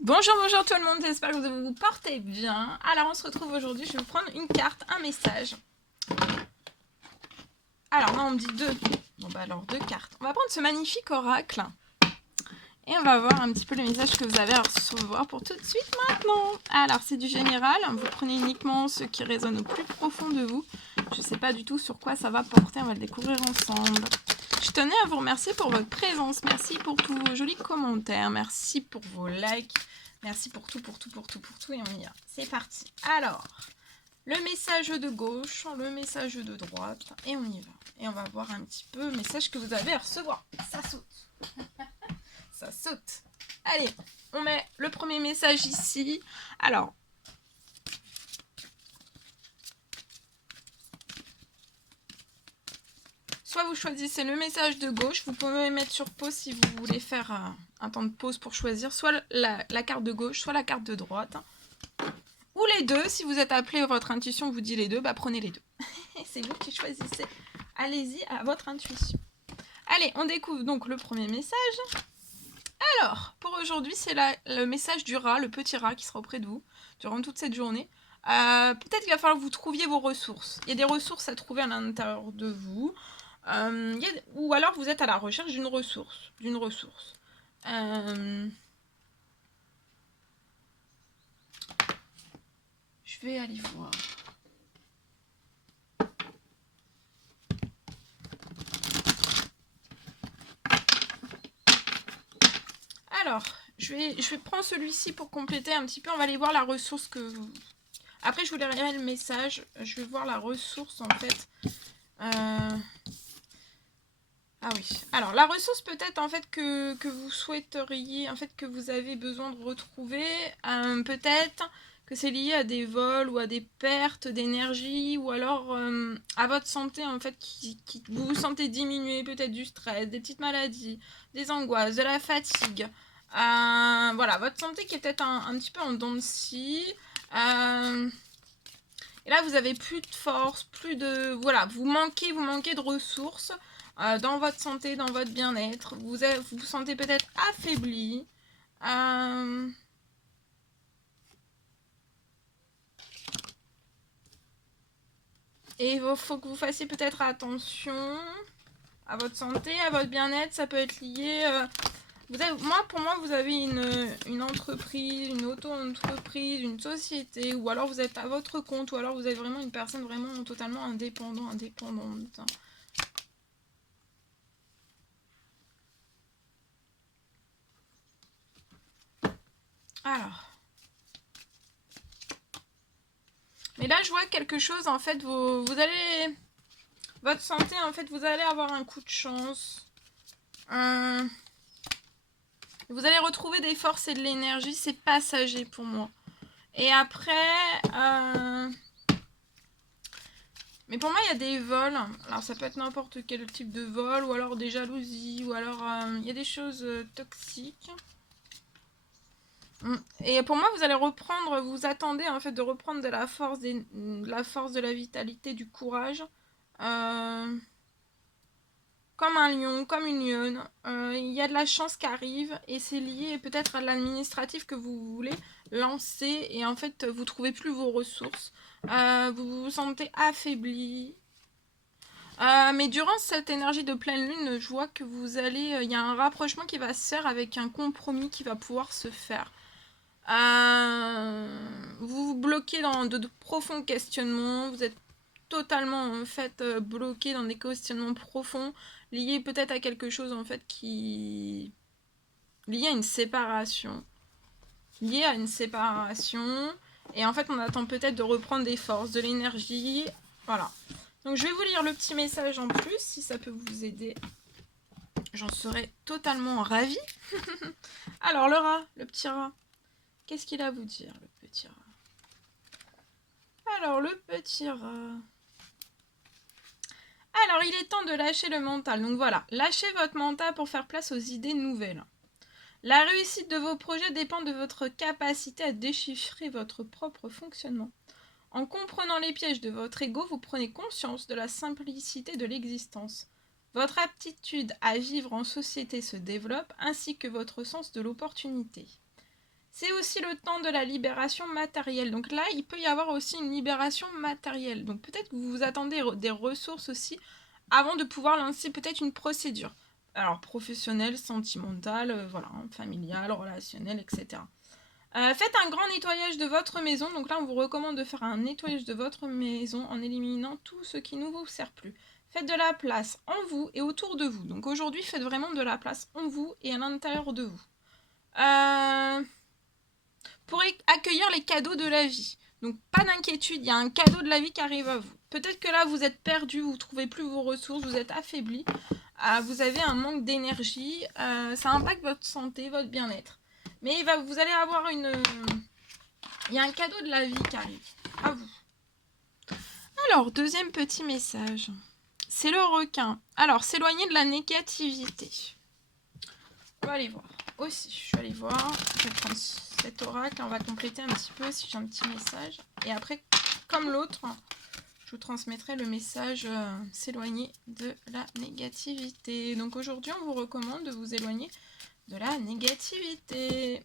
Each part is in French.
Bonjour, bonjour tout le monde, j'espère que vous vous portez bien. Alors on se retrouve aujourd'hui, je vais vous prendre une carte, un message. Alors non, on me dit deux. Bon bah alors deux cartes. On va prendre ce magnifique oracle. Et on va voir un petit peu le message que vous avez à recevoir pour tout de suite maintenant. Alors c'est du général, vous prenez uniquement ce qui résonne au plus profond de vous. Je ne sais pas du tout sur quoi ça va porter, on va le découvrir ensemble. Je tenais à vous remercier pour votre présence, merci pour tous vos jolis commentaires, merci pour vos likes, merci pour tout, et on y va. C'est parti. Alors, le message de gauche, le message de droite, et on y va. Et on va voir un petit peu le message que vous avez à recevoir. Ça saute. Ça saute. Allez, on met le premier message ici. Alors, soit vous choisissez le message de gauche, vous pouvez mettre sur pause si vous voulez faire un temps de pause pour choisir soit la carte de gauche, soit la carte de droite. Ou les deux, si vous êtes appelé, votre intuition vous dit les deux, bah prenez les deux. C'est vous qui choisissez. Allez-y à votre intuition. Allez, on découvre donc le premier message. Alors, pour aujourd'hui, c'est le message du rat, le petit rat qui sera auprès de vous durant toute cette journée. Peut-être qu'il va falloir que vous trouviez vos ressources. Il y a des ressources à trouver à l'intérieur de vous. Ou alors vous êtes à la recherche d'une ressource. Je vais aller voir. Alors, je vais prendre celui-ci pour compléter un petit peu. On va aller voir la ressource que... Après, je vous lirai le message. Je vais voir la ressource, en fait. Ah oui. Alors, la ressource peut-être, en fait, que vous souhaiteriez... En fait, que vous avez besoin de retrouver. Peut-être que c'est lié à des vols ou à des pertes d'énergie. Ou alors à votre santé, en fait, vous vous sentez diminuer. Peut-être du stress, des petites maladies, des angoisses, de la fatigue. Voilà, votre santé qui est peut-être un petit peu en dents de scie. Et là, vous avez plus de force, plus de... Voilà, vous manquez de ressources dans votre santé, dans votre bien-être. Vous vous sentez peut-être affaibli. Et il faut que vous fassiez peut-être attention à votre santé, à votre bien-être. Ça peut être lié... pour moi, vous avez une entreprise, une auto-entreprise, une société, ou alors vous êtes à votre compte, ou alors vous êtes vraiment une personne vraiment totalement indépendante. Alors. Mais là, je vois quelque chose, en fait, vous allez... Votre santé, en fait, vous allez avoir un coup de chance. Vous allez retrouver des forces et de l'énergie, c'est passager pour moi. Et après... Mais pour moi, il y a des vols. Alors, ça peut être n'importe quel type de vol, ou alors des jalousies, ou alors il y a des choses toxiques. Et pour moi, vous allez reprendre, vous attendez en fait de reprendre de la force, de la vitalité, du courage. Comme un lion, comme une lionne. Il y a de la chance qui arrive et c'est lié peut-être à l'administratif que vous voulez lancer et en fait vous trouvez plus vos ressources. Vous vous sentez affaibli. Mais durant cette énergie de pleine lune, je vois que vous allez... Il y a un rapprochement qui va se faire avec un compromis qui va pouvoir se faire. Vous vous bloquez dans de profonds questionnements. Vous êtes totalement en fait bloqué dans des questionnements profonds liés peut-être à quelque chose en fait qui lié à une séparation et en fait on attend peut-être de reprendre des forces, de l'énergie, voilà. Donc je vais vous lire le petit message en plus si ça peut vous aider, j'en serais totalement ravie. Alors le petit rat, qu'est-ce qu'il a à vous dire, le petit rat? Alors le petit rat, alors, il est temps de lâcher le mental. Donc voilà, lâchez votre mental pour faire place aux idées nouvelles. La réussite de vos projets dépend de votre capacité à déchiffrer votre propre fonctionnement. En comprenant les pièges de votre ego, vous prenez conscience de la simplicité de l'existence. Votre aptitude à vivre en société se développe, ainsi que votre sens de l'opportunité. C'est aussi le temps de la libération matérielle. Donc là, il peut y avoir aussi une libération matérielle. Donc peut-être que vous vous attendez des ressources aussi avant de pouvoir lancer peut-être une procédure. Alors professionnelle, sentimentale, voilà, hein, familiale, relationnelle, etc. Faites un grand nettoyage de votre maison. Donc là, on vous recommande de faire un nettoyage de votre maison en éliminant tout ce qui ne vous sert plus. Faites de la place en vous et autour de vous. Donc aujourd'hui, faites vraiment de la place en vous et à l'intérieur de vous. Pour accueillir les cadeaux de la vie. Donc pas d'inquiétude, il y a un cadeau de la vie qui arrive à vous. Peut-être que là, vous êtes perdu, vous ne trouvez plus vos ressources, vous êtes affaibli. Vous avez un manque d'énergie. Ça impacte votre santé, votre bien-être. Mais vous allez avoir il y a un cadeau de la vie qui arrive à vous. Alors, deuxième petit message. C'est le requin. Alors, s'éloigner de la négativité. On va aller voir. Aussi, je vais aller voir. Je vais prendre cet oracle. On va compléter un petit peu si j'ai un petit message. Et après, comme l'autre, je vous transmettrai le message s'éloigner de la négativité. Donc aujourd'hui, on vous recommande de vous éloigner de la négativité.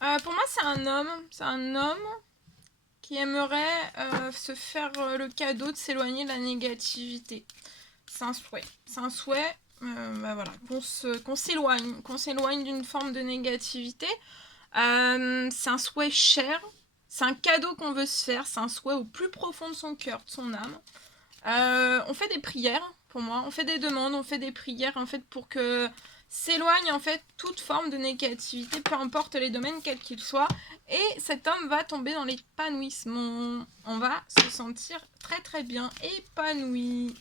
Alors, pour moi, c'est un homme. C'est un homme qui aimerait se faire le cadeau de s'éloigner de la négativité. C'est un souhait. C'est un souhait, voilà, qu'on s'éloigne d'une forme de négativité. C'est un souhait cher. C'est un cadeau qu'on veut se faire. C'est un souhait au plus profond de son cœur, de son âme. On fait des prières, pour moi. On fait des demandes, on fait des prières, en fait, pour que s'éloigne, en fait, toute forme de négativité, peu importe les domaines, quels qu'ils soient. Et cet homme va tomber dans l'épanouissement. On va se sentir très très bien épanoui.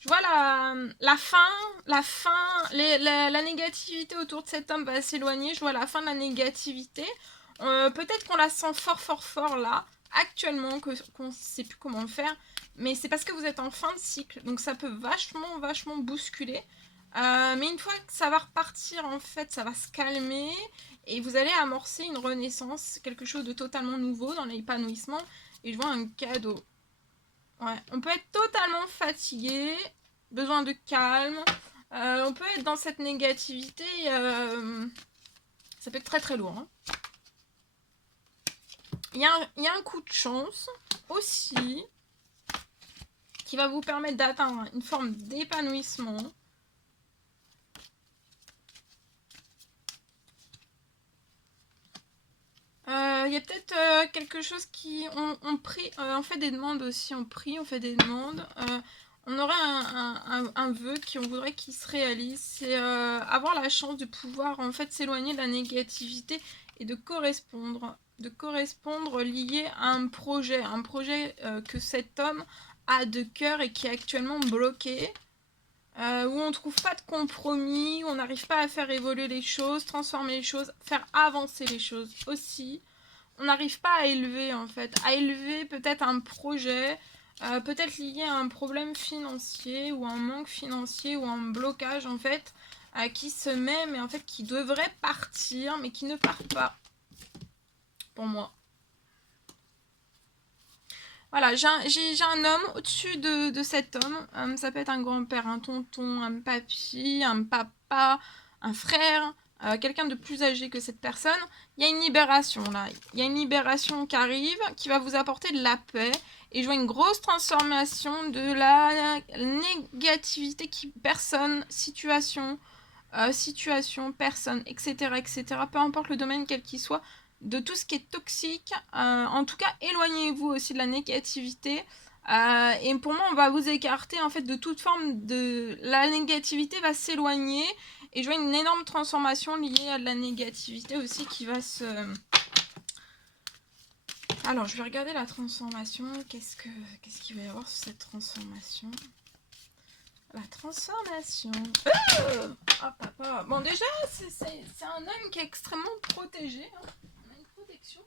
Je vois la négativité autour de cet homme va s'éloigner. Je vois la fin de la négativité. Peut-être qu'on la sent fort là, actuellement, qu'on ne sait plus comment faire. Mais c'est parce que vous êtes en fin de cycle. Donc ça peut vachement bousculer. Mais une fois que ça va repartir, en fait, ça va se calmer. Et vous allez amorcer une renaissance, quelque chose de totalement nouveau dans l'épanouissement. Et je vois un cadeau. Ouais, on peut être totalement fatigué, besoin de calme. On peut être dans cette négativité. Ça peut être très très lourd. Hein. Il y a un coup de chance aussi qui va vous permettre d'atteindre une forme d'épanouissement. Il y a peut-être quelque chose qui... On prie, on fait des demandes aussi, on prie, on fait des demandes. On aurait un vœu qu'on voudrait qu'il se réalise, c'est avoir la chance de pouvoir en fait s'éloigner de la négativité et de correspondre lié à un projet que cet homme a de cœur et qui est actuellement bloqué. Où on ne trouve pas de compromis, où on n'arrive pas à faire évoluer les choses, transformer les choses, faire avancer les choses aussi. On n'arrive pas à élever en fait, à élever peut-être un projet, peut-être lié à un problème financier ou un manque financier ou un blocage en fait, qui se met mais en fait qui devrait partir mais qui ne part pas, pour moi. Voilà, j'ai un homme au-dessus de cet homme. Ça peut être un grand-père, un tonton, un papy, un papa, un frère, quelqu'un de plus âgé que cette personne. Il y a une libération là. Il y a une libération qui arrive, qui va vous apporter de la paix. Et je vois une grosse transformation de la négativité personne, situation, personne, etc., etc. Peu importe le domaine quel qu'il soit, de tout ce qui est toxique. En tout cas, éloignez-vous aussi de la négativité. Et pour moi, on va vous écarter en fait de toute forme de... La négativité va s'éloigner. Et je vois une énorme transformation liée à de la négativité aussi qui va se... Alors, je vais regarder la transformation. Qu'est-ce qu'il va y avoir sur cette transformation ? La transformation. Oh, papa. Bon, déjà, c'est un homme qui est extrêmement protégé. Hein. On a une protection.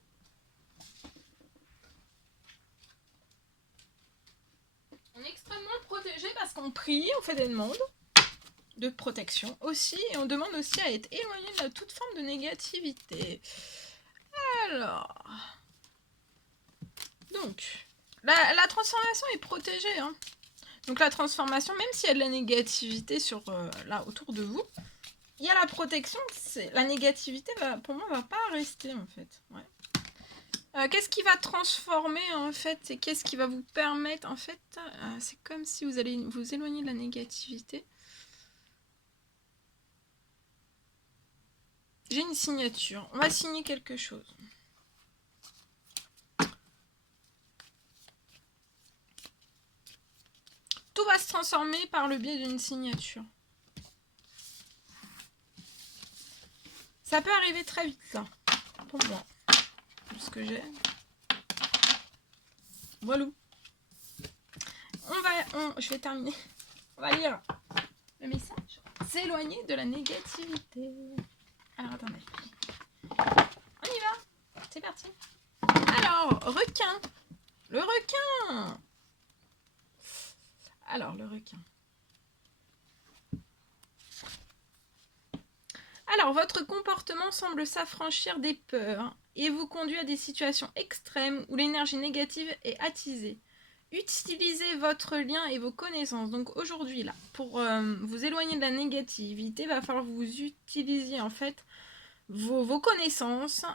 On est extrêmement protégé parce qu'on prie, on fait des demandes de protection aussi. Et on demande aussi à être éloigné de toute forme de négativité. Alors... Donc, la transformation est protégée. Hein. Donc la transformation, même s'il y a de la négativité sur là autour de vous, il y a la protection. La négativité, pour moi, va pas rester en fait. Ouais. Qu'est-ce qui va transformer en fait et qu'est-ce qui va vous permettre en fait c'est comme si vous allez vous éloigner de la négativité. J'ai une signature. On va signer quelque chose. Tout va se transformer par le biais d'une signature. Ça peut arriver très vite, ça. Pour moi. Ce que j'ai. Voilà. Je vais terminer. On va lire le message. S'éloigner de la négativité. Alors, attendez. On y va. C'est parti. Alors, requin. Le requin. Alors, le requin. Alors, votre comportement semble s'affranchir des peurs et vous conduit à des situations extrêmes où l'énergie négative est attisée. Utilisez votre lien et vos connaissances. Donc aujourd'hui, là, pour vous éloigner de la négativité, il va falloir que vous utilisiez en fait vos connaissances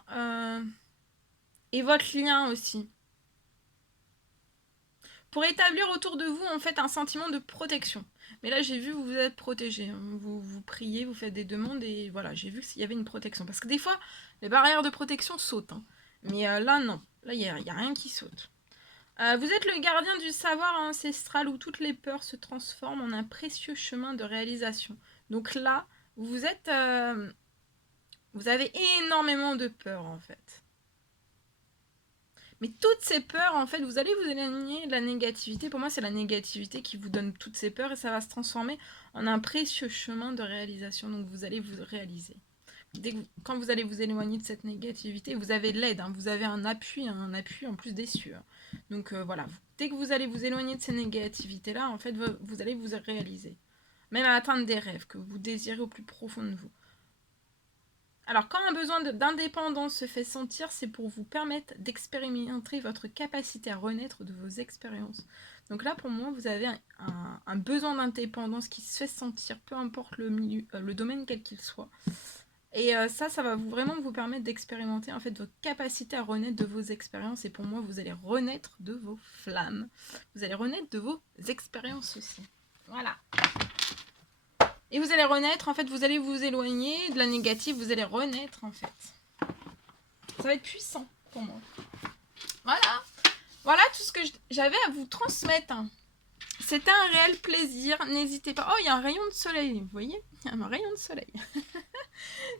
et votre lien aussi. Pour établir autour de vous en fait un sentiment de protection. Mais là j'ai vu vous êtes protégé. Vous priez, vous faites des demandes et voilà, j'ai vu qu'il y avait une protection. Parce que des fois, les barrières de protection sautent. Hein. Mais là non, là il n'y a rien qui saute. Vous êtes le gardien du savoir ancestral où toutes les peurs se transforment en un précieux chemin de réalisation. Donc là, vous êtes... vous avez énormément de peurs en fait. Mais toutes ces peurs, en fait, vous allez vous éloigner de la négativité. Pour moi, c'est la négativité qui vous donne toutes ces peurs et ça va se transformer en un précieux chemin de réalisation. Donc vous allez vous réaliser. Quand vous allez vous éloigner de cette négativité, vous avez de l'aide, hein, vous avez un appui en plus des cieux. Donc voilà, dès que vous allez vous éloigner de ces négativités-là, en fait, vous allez vous réaliser. Même à atteindre des rêves que vous désirez au plus profond de vous. Alors, quand un besoin d'indépendance se fait sentir, c'est pour vous permettre d'expérimenter votre capacité à renaître de vos expériences. Donc là, pour moi, vous avez un besoin d'indépendance qui se fait sentir, peu importe le milieu, le domaine quel qu'il soit. Et ça va vraiment vous permettre d'expérimenter en fait votre capacité à renaître de vos expériences. Et pour moi, vous allez renaître de vos flammes. Vous allez renaître de vos expériences aussi. Voilà. Et vous allez renaître, en fait, vous allez vous éloigner de la négative, vous allez renaître, en fait. Ça va être puissant pour moi. Voilà. Voilà tout ce que j'avais à vous transmettre. C'était un réel plaisir. N'hésitez pas. Oh, il y a un rayon de soleil, vous voyez ? Il y a un rayon de soleil.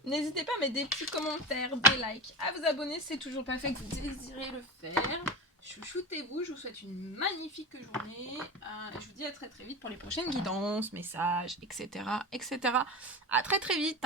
N'hésitez pas à mettre des petits commentaires, des likes, à vous abonner si c'est toujours pas fait que vous désirez le faire. Chouchoutez-vous, je vous souhaite une magnifique journée. Je vous dis à très très vite pour les prochaines guidances, messages, etc. etc. À très très vite.